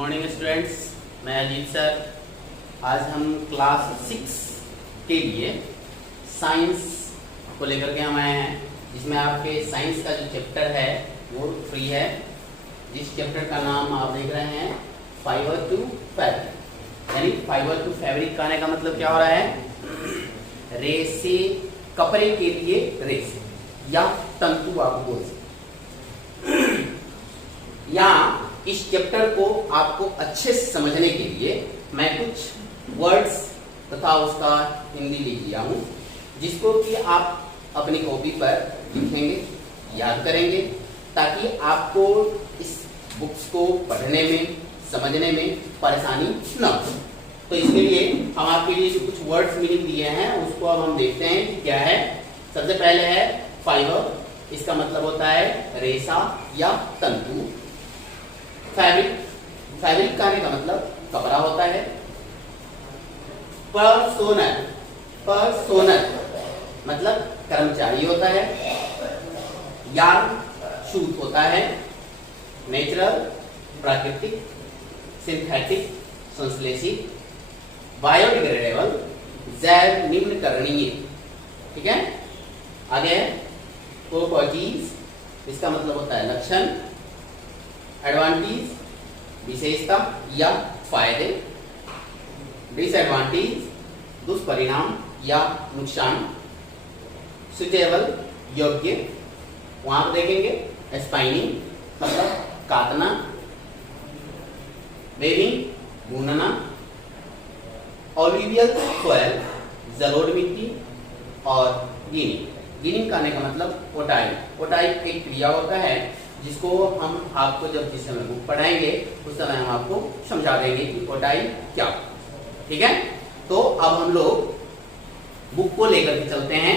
Morning students, मैं Ajit sir. आज हम क्लास 6 के लिए साइंस को लेकर के हम आए हैं, जिसमें आपके साइंस का जो चैप्टर है वो फ्री है। जिस चैप्टर का नाम आप देख रहे हैं फाइबर टू फैब्रिक, यानी फाइबर टू फैब्रिक कहने का मतलब क्या हो रहा है, रेसे कपड़े के लिए रेसे या तंतु आप बोल सकते। या इस चैप्टर को आपको अच्छे से समझने के लिए मैं कुछ वर्ड्स तथा उसका हिंदी लिख दिया हूं, जिसको कि आप अपनी कॉपी पर लिखेंगे, याद करेंगे, ताकि आपको इस बुक्स को पढ़ने में समझने में परेशानी न हो। तो इसके लिए हम आपके लिए जो कुछ वर्ड्स मीनिंग दिए हैं उसको अब हम देखते हैं कि क्या है। सबसे पहले है फाइबर, इसका मतलब होता है रेशा या तंतु। फैब्रिक, फैब्रिक कहने का मतलब कपड़ा होता है। पर्सोनल, पर्सोनल मतलब कर्मचारी होता है। यार्न, सूत होता है। नेचुरल, प्राकृतिक। सिंथेटिक, संश्लेषित। बायोडिग्रेडेबल, जैव निम्नकरणीय। ठीक है, आगे प्रॉपर्टीज, इसका मतलब होता है लक्षण। एडवांटेज, विशेषता या फायदे। डिसएडवांटेज, दुष्परिणाम या नुकसान। सुटेबल, योग्य, वहां पर देखेंगे। स्पाइनिंग मतलब काटना। वेविंग, बुनना। ऑलिवियल सॉइल, जलोढ़ मिट्टी। और गिनिंग, गिनिंग करने का मतलब ओटाई। ओटाई एक क्रिया होता है जिसको हम आपको जब जिस समय बुक पढ़ाएंगे उस समय हम आपको समझा देंगे कि ओटाई क्या। ठीक है, तो अब हम लोग बुक को लेकर के चलते हैं।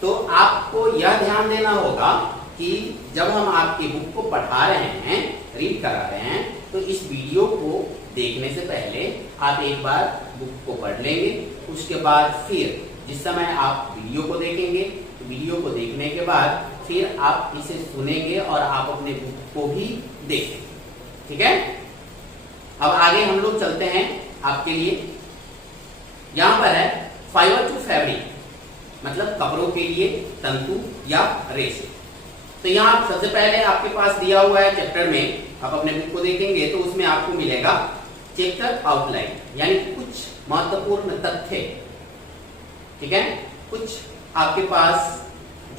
तो आपको यह ध्यान देना होगा कि जब हम आपकी बुक को पढ़ा रहे हैं, रीड करा रहे हैं, तो इस वीडियो को देखने से पहले आप एक बार बुक को पढ़ लेंगे। उसके बाद फिर जिस समय आप वीडियो को देखेंगे, तो वीडियो को देखने के बाद फिर आप इसे सुनेंगे और आप अपने बुक को भी देखेंगे। ठीक है, अब आगे हम लोग चलते हैं आपके लिए। यहां पर है फाइबर टू फैब्रिक, मतलब कपड़ों के लिए तंतु या रेशे। तो यहाँ सबसे पहले आपके पास दिया हुआ है चैप्टर में, आप अपने बुक को देखेंगे तो उसमें आपको मिलेगा चैप्टर आउटलाइन, यानी कुछ महत्वपूर्ण तथ्य। ठीक है, कुछ आपके पास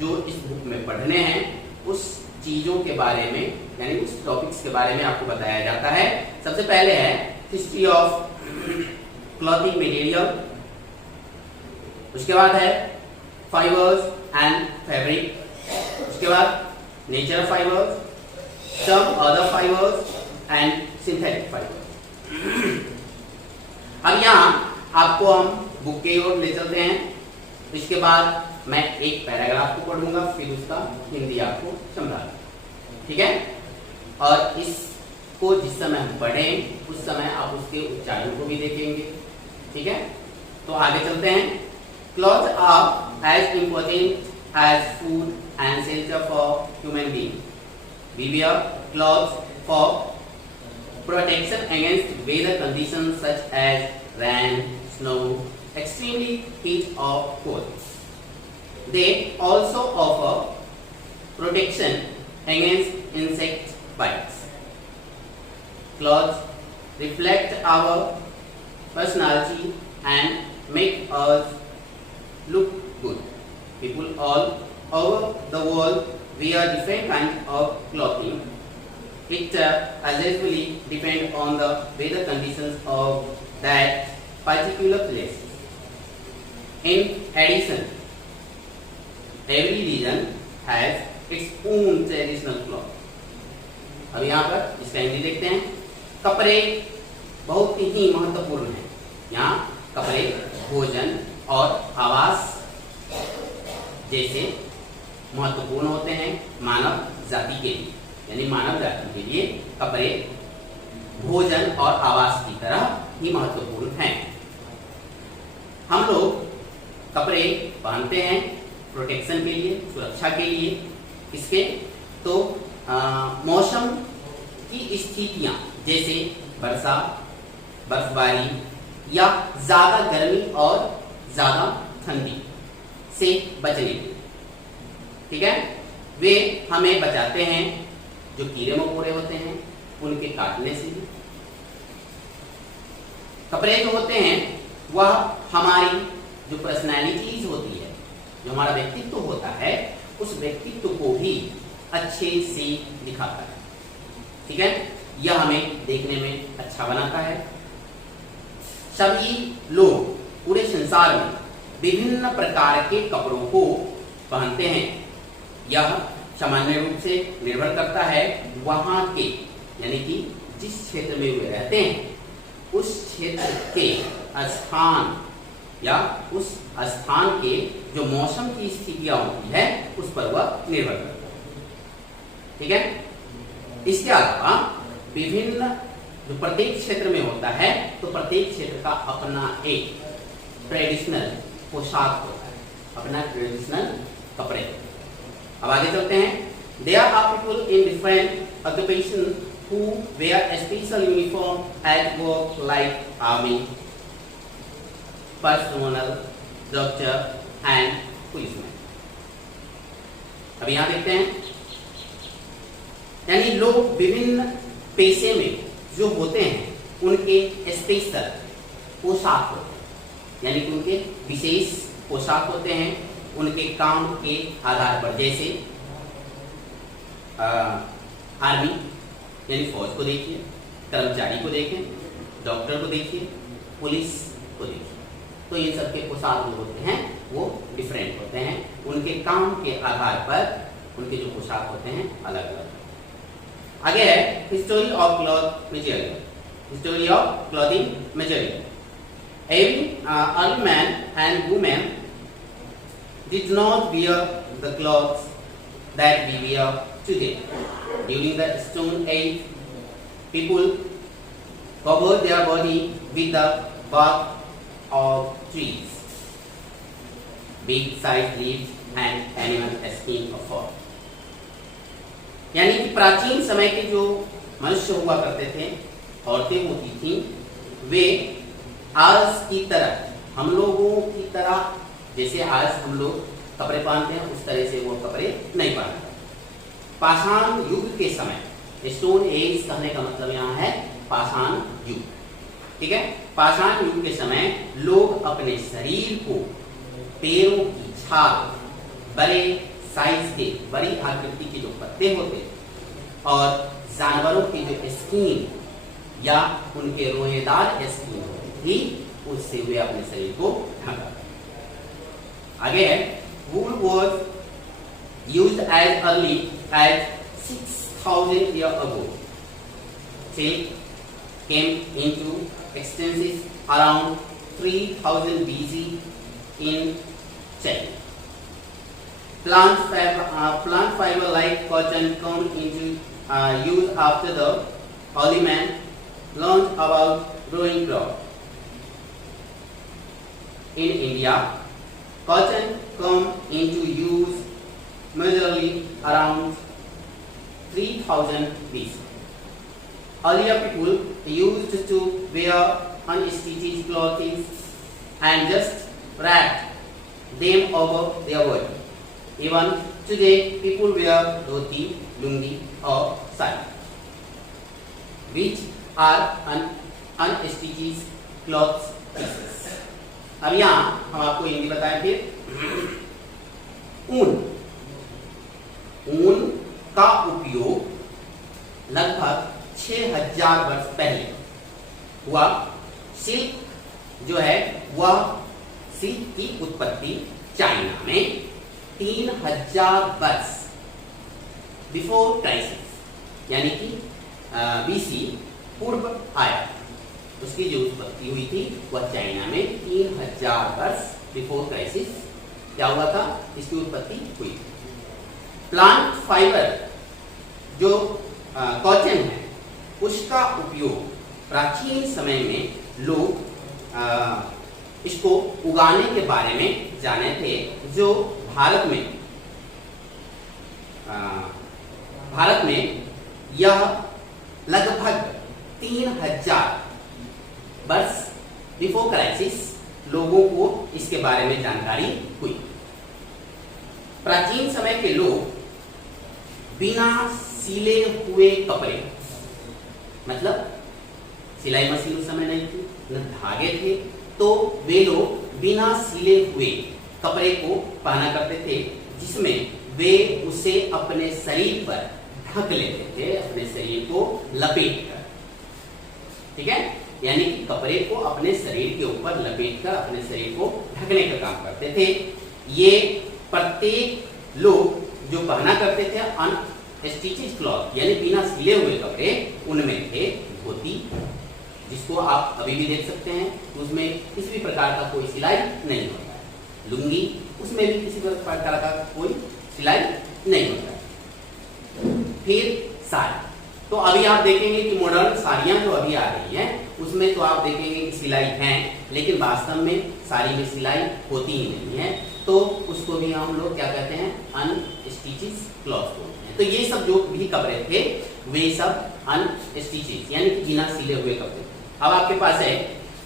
जो इस बुक में पढ़ने हैं उस चीजों के बारे में, यानी उस टॉपिक्स के बारे में आपको बताया जाता है। सबसे पहले है हिस्ट्री ऑफ क्लॉथिंग मटेरियल। उसके बाद है फाइबर्स एंड फैब्रिक। उसके बाद nature fibres, some other fibres and synthetic fibres. अब यहाँ आपको हम बुक की ओर ले चलते हैं। इसके बाद मैं एक पैराग्राफ को पढ़ूंगा, फिर उसका हिंदी आपको समझाऊंगा। ठीक है, और इसको जिस समय हम पढ़ें उस समय आप उसके उच्चारण को भी देखेंगे। ठीक है, तो आगे चलते हैं। Cloth are as important as food and shelter for human being. We wear clothes for protection against weather conditions such as rain, snow, extremely heat or cold. They also offer protection against insect bites. Clothes reflect our personality and make us look good. People all over the world wear different kinds of clothing. It usually depends on the weather conditions of that particular place. In addition, every region has its own traditional cloth. अब यहाँ पर इसका हिंदी देखते हैं। कपड़े बहुत ही महत्वपूर्ण हैं। यहाँ कपड़े भोजन और आवास जैसे महत्वपूर्ण होते हैं मानव जाति के लिए, यानी मानव जाति के लिए कपड़े भोजन और आवास की तरह ही महत्वपूर्ण हैं। हम लोग कपड़े पहनते हैं प्रोटेक्शन के लिए, सुरक्षा के लिए। इसके तो मौसम की स्थितियां जैसे वर्षा, बर्फबारी या ज्यादा गर्मी और ज्यादा ठंडी से बचने के लिए, ठीक है। वे हमें बचाते हैं जो कीड़े मकोड़े होते हैं उनके काटने से भी। कपड़े जो होते हैं वह हमारी जो पर्सनैलिटीज होती है, जो हमारा व्यक्तित्व होता है, उस व्यक्तित्व को भी अच्छे से दिखाता है, ठीक है। यह हमें देखने में अच्छा बनाता है। सभी लोग पूरे संसार में विभिन्न प्रकार के कपड़ों को पहनते हैं। यह सामान्य रूप से निर्भर करता है वहां के, यानी कि जिस क्षेत्र में वे रहते हैं उस क्षेत्र के स्थान या उस स्थान के जो मौसम की स्थितियां होती है उस पर वह निर्भर करता है, ठीक है। इसके अलावा विभिन्न जो प्रत्येक क्षेत्र में होता है तो प्रत्येक क्षेत्र का अपना एक ट्रेडिशनल पोशाक होता है, अपना ट्रेडिशनल कपड़े। अब आगे चलते हैं। There are people in different occupations who wear a special uniform at work like army, personal, doctor and policeman. अब यहाँ देखते हैं, यानी लोग विभिन्न पेशे में जो होते हैं उनके स्पेशल पोशाक होते हैं, यानी कि उनके विशेष पोशाक होते हैं उनके काम के आधार पर। जैसे आर्मी यानी फौज को देखिए, कर्मचारी को देखें, डॉक्टर को देखिए, पुलिस को देखिए, तो ये सब के पोशाक जो होते हैं वो डिफरेंट होते हैं, उनके काम के आधार पर उनके जो पोशाक होते हैं अलग अलग। आगे है history of cloth material, history of clothing material. Every early man and woman did not wear the clothes that we wear today. During the Stone Age, people covered their body with the bark of trees, big sized leaves and animal skin of fur. यानी कि प्राचीन समय के जो मनुष्य हुआ करते थे, औरतें होती थी, वे आज की तरह हम लोगों की तरह जैसे आज हम लोग कपड़े पहनते हैं उस तरह से वो कपड़े नहीं पहनते। पाषाण युग के समय, स्टोन एज कहने का मतलब यहाँ है पाषाण युग, ठीक है। पाषाण युग के समय लोग अपने शरीर को पेड़ों की छाल, बड़े साइज के, बड़ी आकृति के जो पत्ते होते और जानवरों की जो स्किन या उनके रोएदार स्किन होती थी उससे वे अपने शरीर को ढका। आगे है wool was used as early as 6,000 years ago. Silk came into existence around 3000 BC in China. Plant fiber like cotton come into use after the early man learned about growing crop. In India, cotton come into use majorly around 3000 BC. Earlier people used to wear unstitched clothing and just wrap them over their body. Even today, people wear dhoti, lungi or sari, which are unstitched cloth pieces. अब यहाँ हम आपको हिंदी बताएं फिर। ऊन का उपयोग लगभग 6000 वर्ष पहले हुआ। सिल्क जो है वह सिल्क की उत्पत्ति चाइना में 3000 वर्ष बिफोर क्राइसिस यानी कि बीसी पूर्व आया। उसकी जो उत्पत्ति हुई थी वह चाइना में 3000 वर्ष बिफोर क्राइसिस क्या हुआ था, इसकी उत्पत्ति हुई। प्लांट फाइबर जो कॉटन है उसका उपयोग प्राचीन समय में लोग इसको उगाने के बारे में जाने थे, जो भारत में यह लगभग 3000 वर्ष बिफोर क्राइसिस लोगों को इसके बारे में जानकारी हुई। प्राचीन समय के लोग बिना सिले हुए कपड़े, मतलब सिलाई मशीन उस समय नहीं थी, न धागे थे, तो वे लोग बिना सिले हुए कपड़े को पहना करते थे, जिसमें वे उसे अपने शरीर पर ढक लेते थे, अपने शरीर को लपेट कर। ठीक है, यानी कि कपड़े को अपने शरीर के ऊपर लपेट कर अपने शरीर को ढकने का काम करते थे। ये प्रत्येक लोग जो पहना करते थे अनस्टिचेड क्लॉथ, यानी बिना सिले हुए कपड़े, उनमें थे धोती, जिसको आप अभी भी देख सकते हैं, उसमें किसी भी प्रकार का कोई सिलाई नहीं होता है। लुंगी, उसमें भी किसी प्रकार का कोई सिलाई नहीं होता है। फिर साड़ी, तो अभी आप देखेंगे कि मॉडर्न साड़ियां जो अभी आ रही हैं, उसमें तो आप देखेंगे कि सिलाई है, लेकिन वास्तव में साड़ी में सिलाई होती ही नहीं है, तो उसको भी हम लोग क्या कहते हैं, अनस्टिचेड क्लॉथ बोलते हैं। तो ये सब जो भी कपड़े थे वे सब अनस्टिचेड यानी कि बिना सिले हुए कपड़े। अब आपके पास है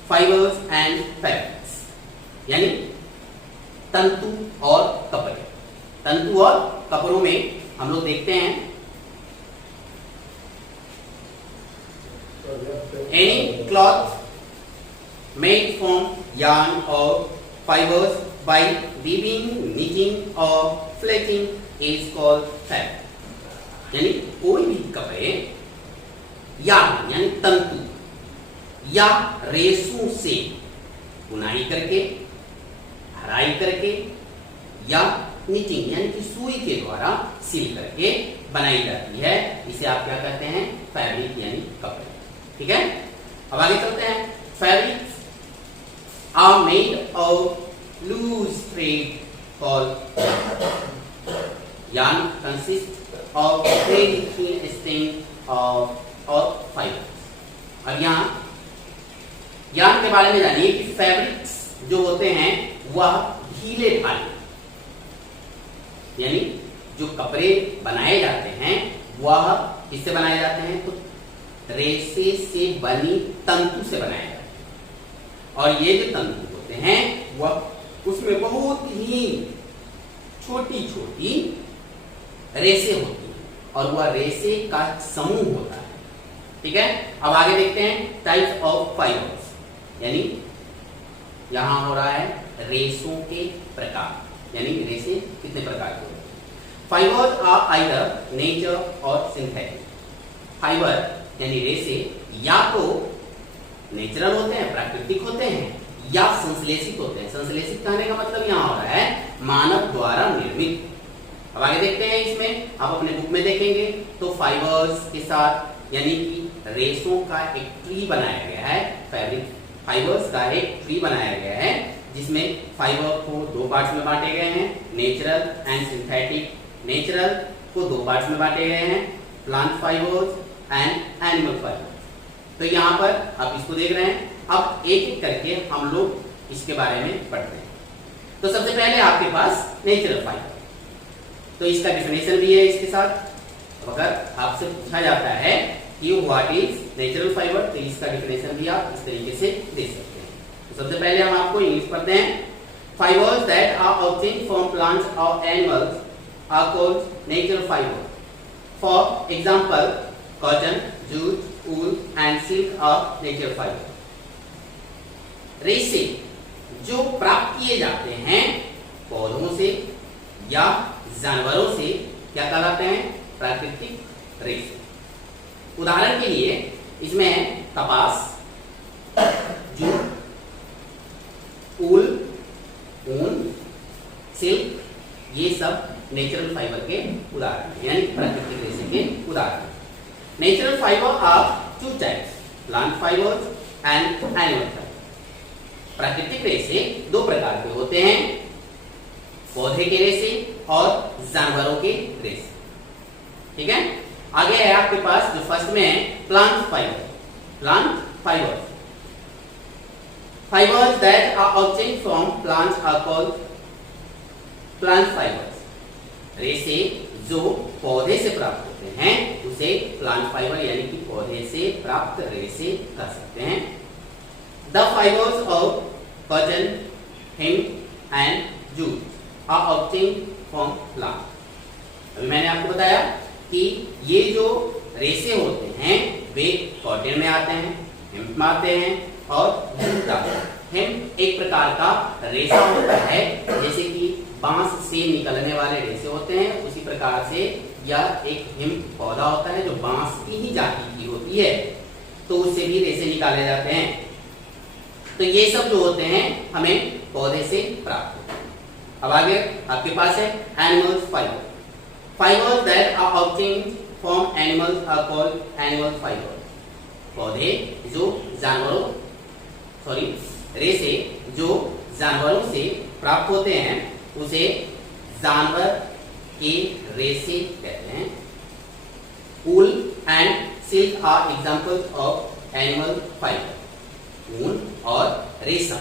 फाइबर्स एंड फैब्रिक्स, यानी तंतु और कपड़े। तंतु और कपड़ों में हम लोग देखते हैं any cloth made from yarn or fibers by weaving, knitting or fletching is called fabric। यानी कोई भी कपड़े यार्न यानी तंतु या रेशों से बुनाई करके, हराई करके या निटिंग यानी कि सुई के द्वारा सिल करके बनाई जाती है, इसे आप क्या कहते हैं, फैब्रिक यानी कपड़े। ठीक है, अब आगे चलते हैं। Fabrics are made of loose thread called yarn consists of very thin strings और फाइबर। अब यहाँ यार्न के बारे में जानिए कि फैब्रिक्स जो होते हैं वह ढीले ढाले, यानी जो कपड़े बनाए जाते हैं वह किससे बनाए जाते हैं, तो रेशे से बनी तंतु से बनाए जाते हैं। और ये जो तंतु होते हैं वह उसमें बहुत ही छोटी छोटी रेशे होती हैं और वह रेशे का समूह होता है। ठीक है, अब आगे देखते हैं टाइप्स ऑफ फाइबर्स, यानी यहां हो रहा है रेशों के प्रकार, यानी रेशे कितने प्रकार के होते हैं। फाइबर्स आर आइदर नेचर और सिंथेटिक। फाइबर यानी रेशे या तो नेचुरल होते हैं, प्राकृतिक होते हैं, या संश्लेषित होते हैं। संश्लेषित कहने का मतलब यहां हो रहा है मानव द्वारा निर्मित। अब आगे देखते हैं, इसमें आप अपने बुक में देखेंगे तो फाइबर्स के साथ यानी कि रेशों का एक ट्री बनाया गया है, फैब्रिक फाइबर्स का एक ट्री बनाया गया है, जिसमें फाइबर को दो पार्ट्स में बांटे गए हैं, नेचुरल एंड सिंथेटिक। नेचुरल को दो पार्ट्स में बांटे गए हैं, plant fibres and animal fibres. तो यहाँ पर आप इसको देख रहे हैं। अब एक एक करके हम लोग इसके बारे में पढ़ते हैं। तो सबसे पहले आपके पास नेचुरल फाइबर, तो इसका डिफिनेशन भी है इसके साथ। अगर आपसे पूछा जाता है कि व्हाट इज नेचुरल फाइबर, तो इसका डिफिनेशन भी आप इस तरीके से दे सकते हैं। तो सबसे पहले हम आपको इंग्लिश पढ़ते हैं। Fibres that are obtained from plants और animals are called natural fibre. For example cotton, jute, wool and silk are natural fibre. रेशे जो प्राप्त किए जाते हैं पौधों से या जानवरों से क्या कहलाते हैं, प्राकृतिक रेशे। उदाहरण के लिए इसमें है कपास, जूट, ऊल, ऊन, सिल्क, ये सब नेचुरल फाइबर के उदाहरण हैं, यानी प्राकृतिक रेशे के उदाहरण। Natural fibre are two types, plant fibre and animal fibre. प्राकृतिक रेशे दो प्रकार के होते हैं, पौधे के रेशे और जानवरों के रेशे। ठीक है, आगे है आपके पास जो फर्स्ट में है plant fibre. Plant fibre, fibres that are obtained from plants are called plant fibres. रेशे जो पौधे से प्राप्त होते सकते हैं उसे प्लांट फाइबर यानी कि पौधे से प्राप्त रेशे कह सकते हैं। The fibres of cotton, hemp and jute are obtained from plant. अभी मैंने आपको बताया कि ये जो रेशे होते हैं वे कॉटन में आते हैं, हेम्प में आते हैं और जूट आते हैं। हेम्प एक प्रकार का रेशा होता है, जैसे कि बांस से निकलने वाले रेशे होते हैं, उसी प्रकार से यह एक हेम्प पौधा होता है जो बांस की ही जाति की होती है, तो उससे भी रेशे निकाले जाते हैं। तो ये सब जो होते हैं हमें पौधे से प्राप्त होते हैं। अब आगे आपके पास है animals fibre. Fibres that are obtained from animals are called animal fibre. पौधे जो जानवरों रेशे जो जानवरों से प्राप्त होते हैं उसे जानवर के रेशे कहते हैं। Wool and silk are examples of animal fibre. ऊन और रेशम,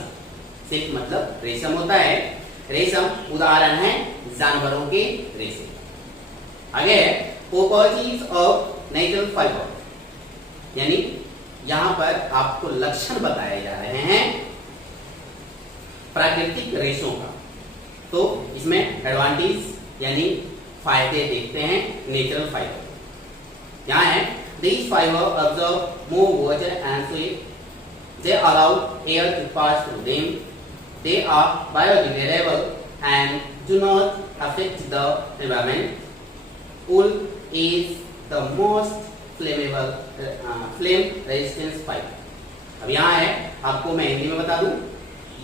सिल्क मतलब रेशम होता है, रेशम उदाहरण है जानवरों के रेशे। आगे है प्रॉपर्टीज ऑफ नेचुरल फाइबर, यानी यहां पर आपको लक्षण बताए जा रहे हैं प्राकृतिक रेशों का। तो इसमें एडवांटेज यानी फायदे देखते हैं नेचुरल फाइबर। यहाँ है these fiber absorb more water and sweat. They allow air to pass through them. They are biodegradable and do not affect the environment. Wool is the most flammable flame resistant fiber. अब यहाँ है, आपको मैं हिंदी में बता दूं,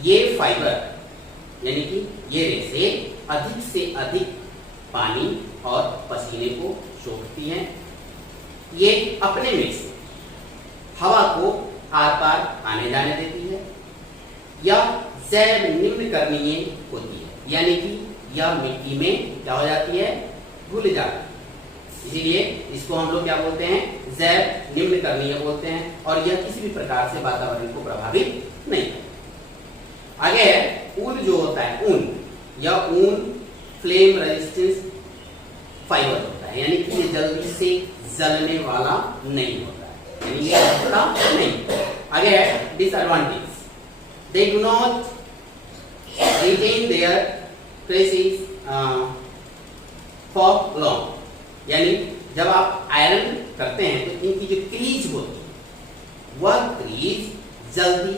ये fibre यानी कि ये रेशे अधिक से अधिक पानी और पसीने को सोखती हैं। ये अपने में से हवा को आर पार आने जाने देती है। यह जैव निम्न करणीय होती है, यानी कि यह मिट्टी में क्या हो जाती है, घुल जाती है। इसीलिए इसको हम लोग क्या बोलते हैं, जैव निम्न करणीय बोलते हैं, और यह किसी भी प्रकार से वातावरण को प्रभावित नहीं करता। आगे है ऊन जो होता है, ऊन, यह ऊन फ्लेम रेजिस्टेंस फाइबर होता है, यानी कि ये जल्दी से जलने वाला नहीं होता है, यानी ये जलता नहीं। आगे है disadvantage, they do not retain their traces for long, यानी जब आप आयरन करते हैं तो इनकी जो क्रीज होती है वह क्रीज जल्दी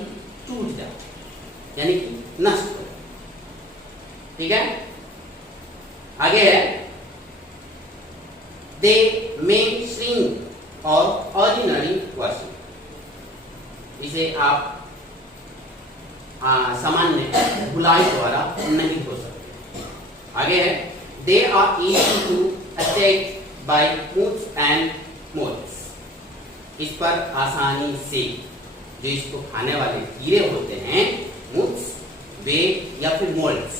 टूट जाती है, यानी कि नष्ट हो जाती है। ठीक है, आगे है दे मे श्रिंक और ऑर्डिनरी वर्जन, इसे आप सामान्य धुलाई द्वारा नहीं धो सकते। आगे है they are easy to attack by moths and moulds, इस पर आसानी से जो इसको खाने वाले कीड़े होते हैं, मूथ्स वे या फिर मोल्ड्स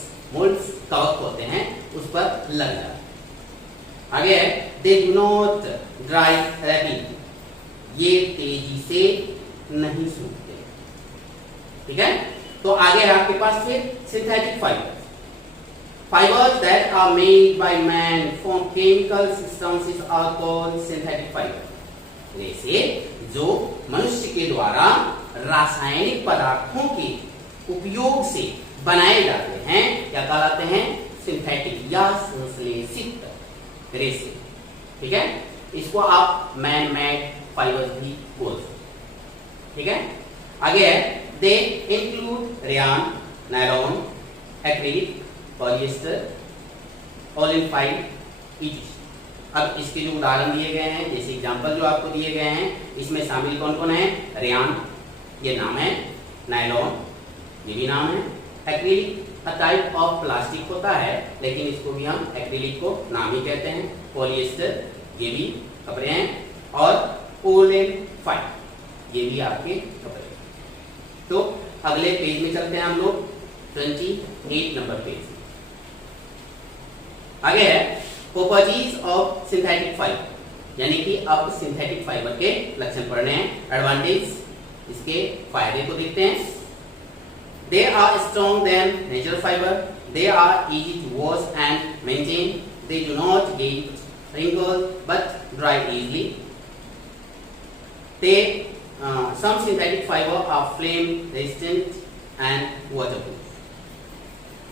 कवक होते हैं, उस पर लग जाते हैं। आगे है दे डू नॉट ड्राई रैपिडली, ये तेजी से नहीं सूखते। ठीक है, तो आगे है आपके पास फिर synthetic fibre. Fibers that are made by man from chemical substances are called synthetic fiber. रेशे जो मनुष्य के द्वारा रासायनिक पदार्थों के उपयोग से बनाए जाते हैं क्या कहलाते हैं, सिंथेटिक या संश्लेषित रेशे। ठीक है, इसको आप मैन मेड फाइबर भी बोल सकते। ठीक है, आगे है they include rayon, nylon, acrylic, polyester, olefin, each. अब इसके जो उदाहरण दिए गए हैं, जैसे एग्जांपल जो आपको दिए गए हैं, इसमें शामिल कौन कौन है, रेयान ये नाम है, नायलॉन ये भी नाम है, acrylic a type of plastic होता है लेकिन इसको भी हम एक्रिलिक को नाम ही कहते हैं, पॉलिएस्टर ये भी कपड़े हैं, और ओलिनफाइड ये भी आपके कपड़े। तो अगले पेज में चलते हैं हम लोग, 28 नंबर पेज। आगे है प्रॉपर्टीज ऑफ सिंथेटिक फाइबर, यानी कि अब सिंथेटिक फाइबर के लक्षण पढ़ने हैं। एडवांटेज, इसके फायदे को देखते हैं। They are strong than natural fibre, they are easy to wash and maintain, they do not get wrinkles but dry easily. Some synthetic fiber are flame resistant and waterproof.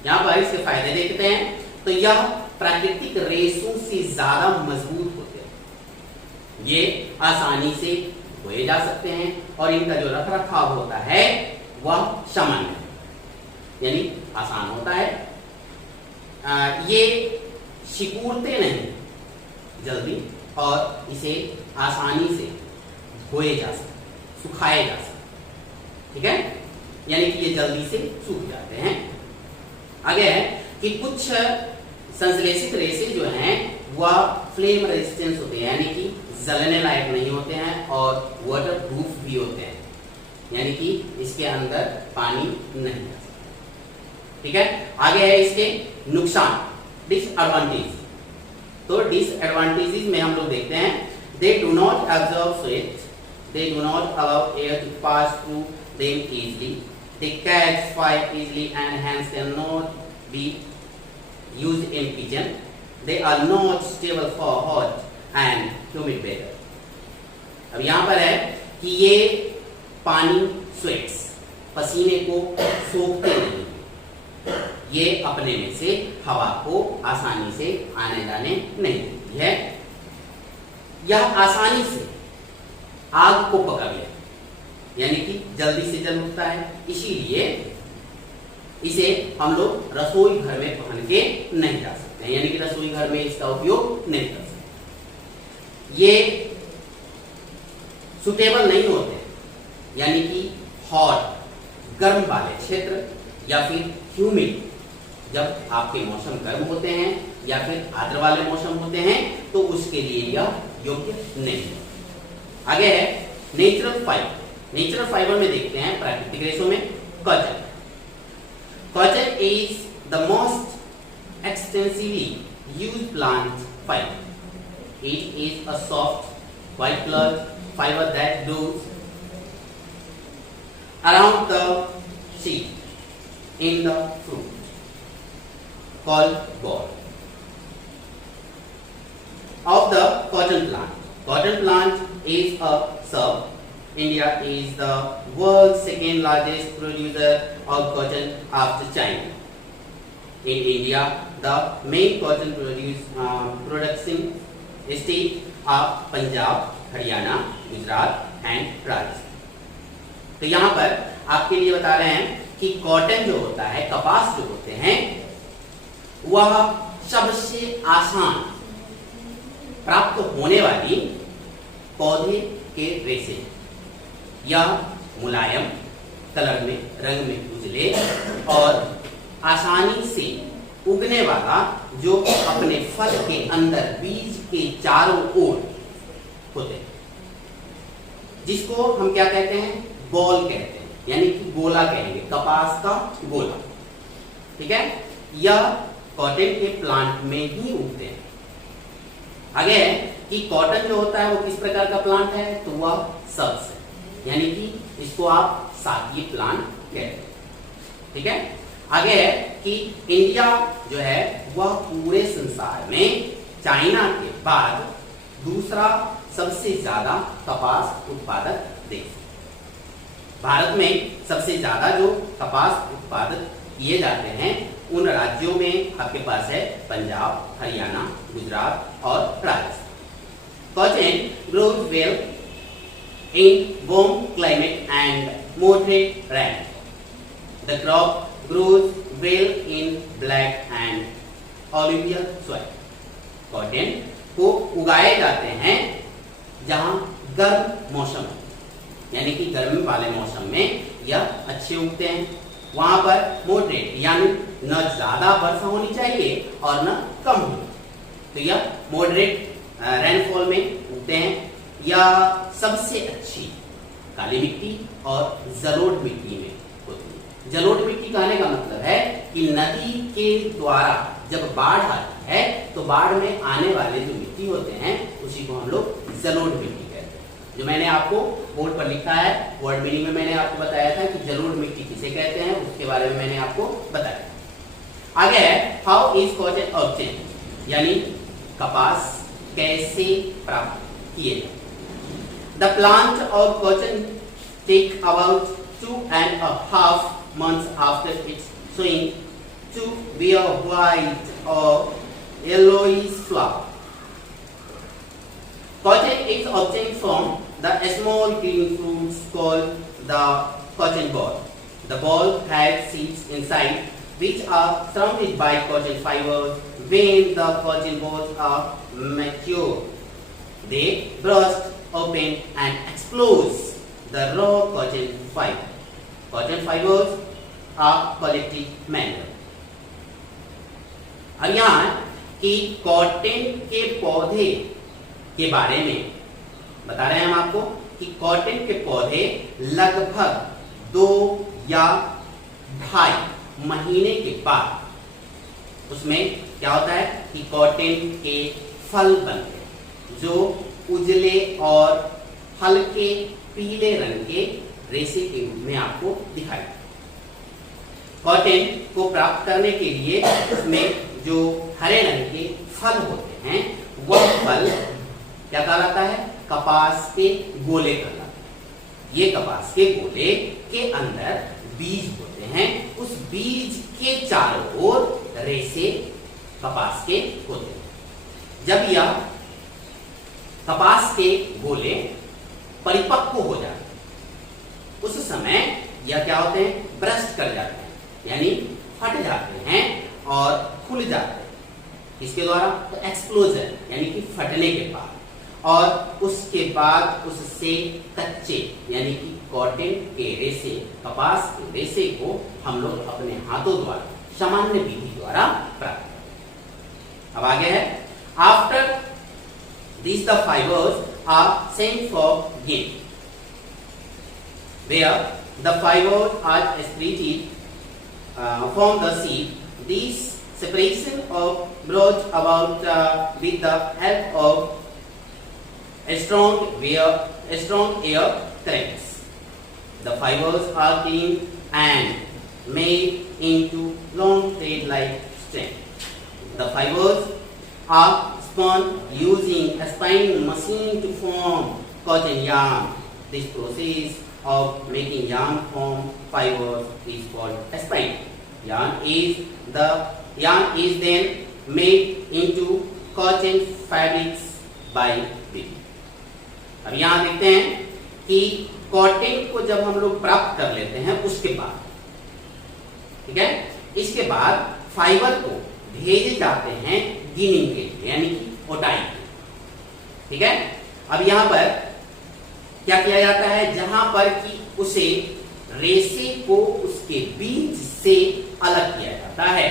यहाँ पर इसके फायदे देखते हैं तो यह प्राकृतिक रेशों से ज्यादा मजबूत होते हैं, ये आसानी से धोए जा सकते हैं और इनका जो रख रखाव होता है वह सामान्य यानी आसान होता है। ये सिकुड़ते नहीं जल्दी और इसे आसानी से धोए जा सकते, सुखाए जा सकते, ठीक है, यानी कि ये जल्दी से सूख जाते हैं। आगे है कि कुछ संश्लेषित रेशे जो हैं वह फ्लेम रेजिस्टेंस होते हैं, यानी कि जलने लायक नहीं होते हैं और वाटर प्रूफ भी होते हैं, यानी कि इसके अंदर पानी नहीं जा सकता, ठीक है। आगे है इसके नुकसान, डिसएडवांटेज। तो डिसएडवांटेजेस में हम लोग देखते हैं, they do not absorb sweat, they do not allow air to pass through them easily, they catch fire easily and hence cannot be used in kitchen. They are not stable for hot and humid weather. अब यहाँ पर है कि ये पानी sweats, पसीने को सोखते नहीं, ये अपने में से हवा को आसानी से आने जाने नहीं देती है, यह आसानी से आग को पकड़ लेती, यानी कि जल्दी से जल उठता है, इसीलिए इसे हम लोग रसोई घर में पहन के नहीं जा सकते हैं, यानी कि रसोई घर में इसका उपयोग नहीं कर सकते। ये सुटेबल नहीं होते, यानी कि हॉट गर्म वाले क्षेत्र या फिर ह्यूमिड, जब आपके मौसम गर्म होते हैं या फिर आर्द्र वाले मौसम होते हैं तो उसके लिए यह योग्य नहीं है। आगे है नेचुरल फाइबर। नेचुरल फाइबर में देखते हैं प्राकृतिक रेशों में cotton. Cotton is the most extensively used plant fibre. It is a soft white colour fibre that grows around the seed in the fruit called bud of the cotton plant. Cotton plant is a shrub. India is the world's second largest producer of cotton after China. In India, the main cotton producing states are Punjab, Haryana, Gujarat and Rajasthan. तो यहाँ पर आपके लिए बता रहे हैं कि cotton जो होता है, कपास जो होते हैं, वह सबसे आसान प्राप्त होने वाली पौधे के रेशे, यह मुलायम कलर में, रंग में उजले और आसानी से उगने वाला, जो अपने फल के अंदर बीज के चारों ओर होते हैं, जिसको हम क्या कहते हैं, बॉल कहते हैं, यानी कि गोला कहेंगे, कपास का गोला, ठीक है। यह कॉटन के प्लांट में ही उगते हैं। आगे है कि कॉटन जो होता है वो किस प्रकार का प्लांट है, तो वह सब्स है, यानी कि इसको आप सागीय प्लांट कहते हैं, ठीक है। आगे है कि इंडिया जो है वह पूरे संसार में चाइना के बाद दूसरा सबसे ज्यादा कपास उत्पादक देश। भारत में सबसे ज्यादा जो कपास उत्पादक किए जाते हैं उन राज्यों में आपके पास है पंजाब, हरियाणा, गुजरात और Rajasthan. Cotton grows well in warm climate and moderate rain. The crop grows well in black and alluvial soil. Cotton को उगाए जाते हैं जहां गर्म मौसम है, यानी कि गर्मी वाले मौसम में यह अच्छे उगते हैं। वहां पर मॉडरेट यानी न ज्यादा वर्षा होनी चाहिए और न कम होनी, तो यह मॉडरेट रेनफॉल में उगते हैं। या सबसे अच्छी काली मिट्टी और जलोढ़ मिट्टी में होती है। जलोढ़ मिट्टी कहने का मतलब है कि नदी के द्वारा जब बाढ़ आती है तो बाढ़ में आने वाले जो मिट्टी होते हैं उसी को हम लोग जलोढ़ मिट्टी कहते हैं। जो मैंने आपको बोर्ड पर लिखा है, वर्ड मीनिंग में मैंने आपको बताया था कि जलोढ़ मिट्टी किसे कहते हैं, उसके बारे में मैंने आपको बताया। आगे है हाउ इज कॉटन ऑब्टेन, यानी कपास कैसे प्राप्त किए जाते। The plant of cotton take about 2.5 months after its sowing to bear white or yellowish flower. Cotton is obtained from the small green fruits called the cotton ball. The ball has seeds inside which are surrounded by cotton fibers. When the cotton balls are mature, they burst open and expose the raw cotton fiber. Cotton fibers are collected manually. अब यहाँ कि cotton के पौधे के बारे में बता रहे हैं हम आपको कि कॉटन के पौधे लगभग 2 या 2.5 महीने के बाद उसमें क्या होता है कि कॉटन के फल बनते हैं जो उजले और हल्के पीले रंग के रेशे के रूप में आपको दिखाई। कॉटन को प्राप्त करने के लिए उसमें जो हरे रंग के फल होते हैं वह फल क्या कहलाता है, कपास के गोले कहलाता है। ये कपास के गोले के अंदर बीज होते हैं, उस बीज के चारों ओर रेशे कपास के होते हैं। जब यह कपास के गोले परिपक्व हो जाते हैं उस समय यह क्या होते हैं, ब्रस्ट कर जाते हैं, यानी फट जाते हैं और खुल जाते हैं। इसके द्वारा तो एक्सप्लोजन यानी कि फटने के बाद, और उसके बाद उससे कच्चे यानी कि कॉटन के रेशे, कपास के रेशे को हम लोग अपने हाथों द्वारा सामान्य विधि द्वारा प्राप्त करते हैं। अब आगे है, after this the fibres are sent for gin where the fibers are separated from the seed. This separation of brought about with the help of strong air currents. The fibers are cleaned and made into long thread-like strands. The fibers are spun using a spinning machine to form cotton yarn. This process of making yarn from fibers is called spinning. Yarn is then made into cotton fabrics by weaving. अब यहाँ देखते हैं कि cotton को जब हम लोग प्राप्त कर लेते हैं उसके बाद, ठीक है, इसके बाद फाइबर को भेजे जाते हैं गिनिंग के लिए यानी कि ओटाई के, ठीक है। अब यहाँ पर क्या किया जाता है, जहां पर कि उसे रेशे को उसके बीज से अलग किया जाता है,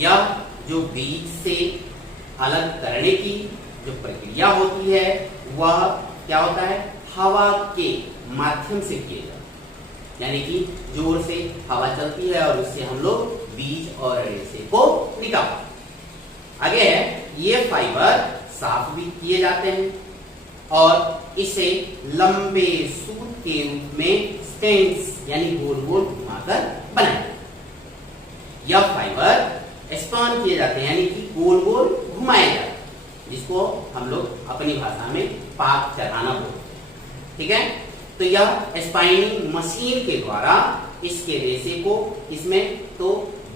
या जो बीज से अलग करने की जो प्रक्रिया होती है वह क्या होता है, हवा के माध्यम से किया जाता है, यानी कि जोर से हवा चलती है और उससे हम लोग बीज और रेशे को निकालते हैं। आगे है, ये फाइबर साफ भी किए जाते हैं और इसे लंबे सूत के रूप में स्टेंस यानी गोल गोल घुमाकर बनाया। यह फाइबर स्पन किए जाते हैं यानी कि गोल गोल घुमाए जाते हैं, जिसको हम लोग अपनी भाषा में पाक चढ़ाना बोलते हैं, ठीक है। तो यह स्पाइनिंग मशीन के द्वारा इसके रेशे को इसमें तो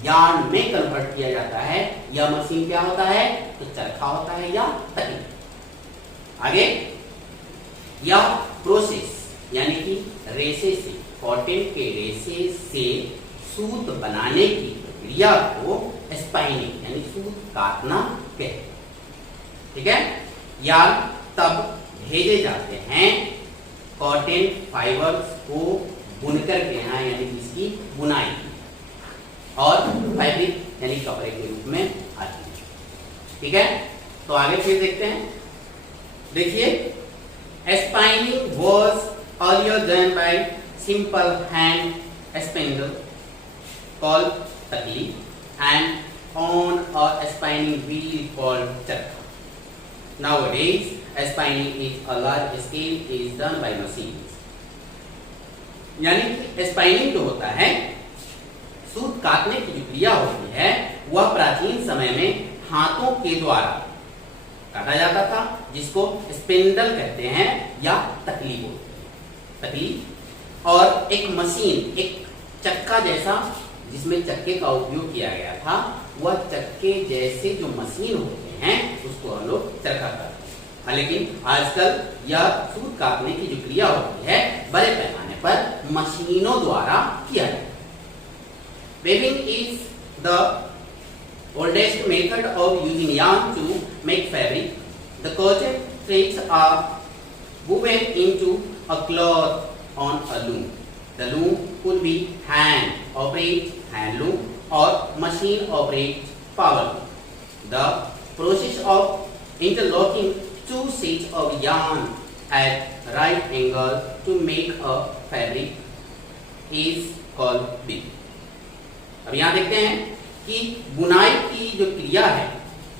यार्न में कन्वर्ट किया जाता है। यह मशीन क्या होता है, तो चरखा होता है या तकनीक। आगे, यह प्रोसेस यानी कि रेशे से, कॉटन के रेशे से सूत बनाने की प्रक्रिया को स्पाइनिंग यानी सूत काटना कहते हैं, ठीक है। या तब भेजे जाते हैं कॉटन फाइबर्स को बुनकर के यहाँ यानी कि इसकी बुनाई और फैब्रिक यानी कपड़े के रूप में आती है, ठीक है। तो आगे फिर देखते हैं, देखिए, spinning was earlier done by simple hand spindle called takli and on a spinning wheel called charkha. Nowadays, spinning is a large scale is done by machines. यानी कि स्पाइनिंग जो होता है, सूत काटने की जो क्रिया होती है वह प्राचीन समय में हाथों के द्वारा काटा जाता था, जिसको स्पिंडल कहते हैं या तकली बोलते हैं, तकली। और एक मशीन, एक चक्का जैसा जिसमें चक्के का उपयोग किया गया था, वह चक्के जैसे जो मशीन होते हैं उसको हम लोग चरखा कहते हैं। लेकिन आजकल यह सूत काटने की जो क्रिया होती है बड़े पैमाने पर मशीनों द्वारा किया जाता है। Weaving is the oldest method of using yarn to make fabric. The cotton threads are woven into a cloth on a loom. The loom could be hand operated hand loom or machine operated power loom. The process of interlocking two sheets of yarn at right angle to make a fabric is called weaving. अब यहाँ देखते हैं कि बुनाई की जो क्रिया है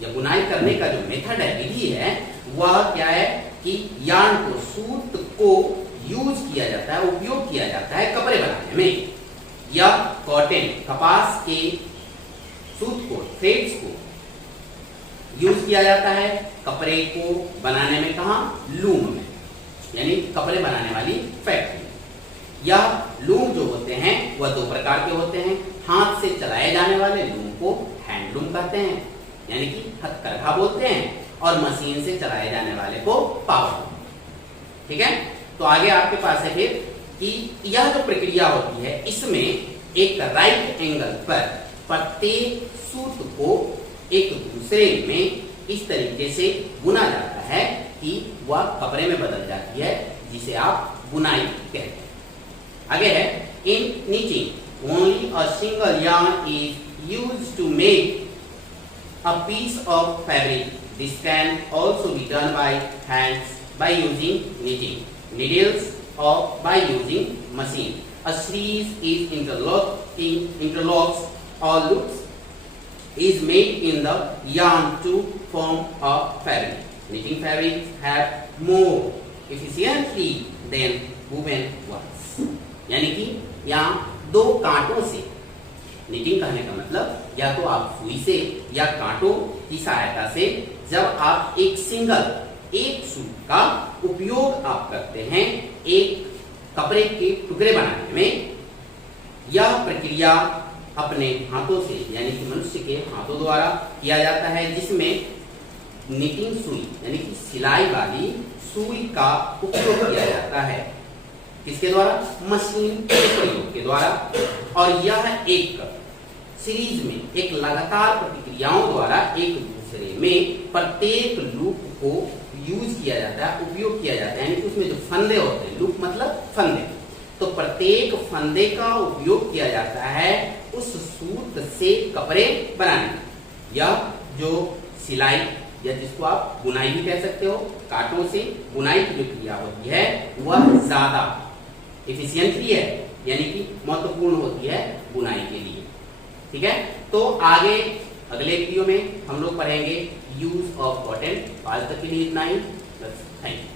या बुनाई करने का जो मेथड है, विधि है, वह क्या है कि यार्न को, सूत को यूज किया जाता है, उपयोग किया जाता है कपड़े बनाने में, या कॉटन कपास के सूत को, थ्रेड्स को यूज किया जाता है कपड़े को बनाने में। कहाँ? लूम में, यानी कपड़े बनाने वाली फैक्ट्री। या लूम जो होते हैं वह दो प्रकार के होते हैं। हाथ से चलाए जाने वाले लूम को हैंडलूम कहते हैं, यानी कि हथकरघा बोलते हैं, और मशीन से चलाए जाने वाले को पावर लूम। ठीक है, तो आगे आपके पास है फिर कि यह जो प्रक्रिया होती है, इसमें एक राइट एंगल पर प्रत्येक सूत को एक दूसरे में इस तरीके से बुना जाता है कि वह कपड़े में बदल जाती है, जिसे आप बुनाई कहते हैं। आगे है, in knitting only a single yarn is used to make a piece of fabric. This can also be done by hands by using knitting needles और by using machine. A series is interlocks और loops is made in the yarn to form a fabric. Knitting fabrics have more efficiently than woven ones. यानी कि यहाँ दो कांटों से, knitting कहने का मतलब या तो आप सुई से या कांटों की सहायता से जब आप एक सूत का उपयोग आप करते हैं एक कपड़े के टुकड़े बनाने में, यह प्रक्रिया अपने हाथों से यानी कि मनुष्य के हाथों द्वारा किया जाता है, जिसमें निटिंग सुई यानी कि सिलाई वाली सुई का उपयोग किया जाता है। किसके द्वारा? मशीन के प्रयोग के द्वारा। और यह एक सीरीज में, एक लगातार प्रतिक्रियाओं द्वारा एक दूसरे में प्रत्येक लूप को यूज किया जाता है, उपयोग किया जाता है, यानी कि उसमें जो फंदे होते हैं, लूप मतलब फंदे, तो प्रत्येक फंदे का उपयोग किया जाता है उस सूत से कपड़े बनाने में। यह जो सिलाई या जिसको आप बुनाई भी कह सकते हो, कांटों से बुनाई की जो क्रिया होती है वह ज्यादा एफिशिएंटली है, यानी कि महत्वपूर्ण होती है बुनाई के लिए। ठीक है, तो आगे अगले वीडियो में हम लोग पढ़ेंगे यूज ऑफ कॉटन। आज तक के लिए इतना ही, बस थैंक यू।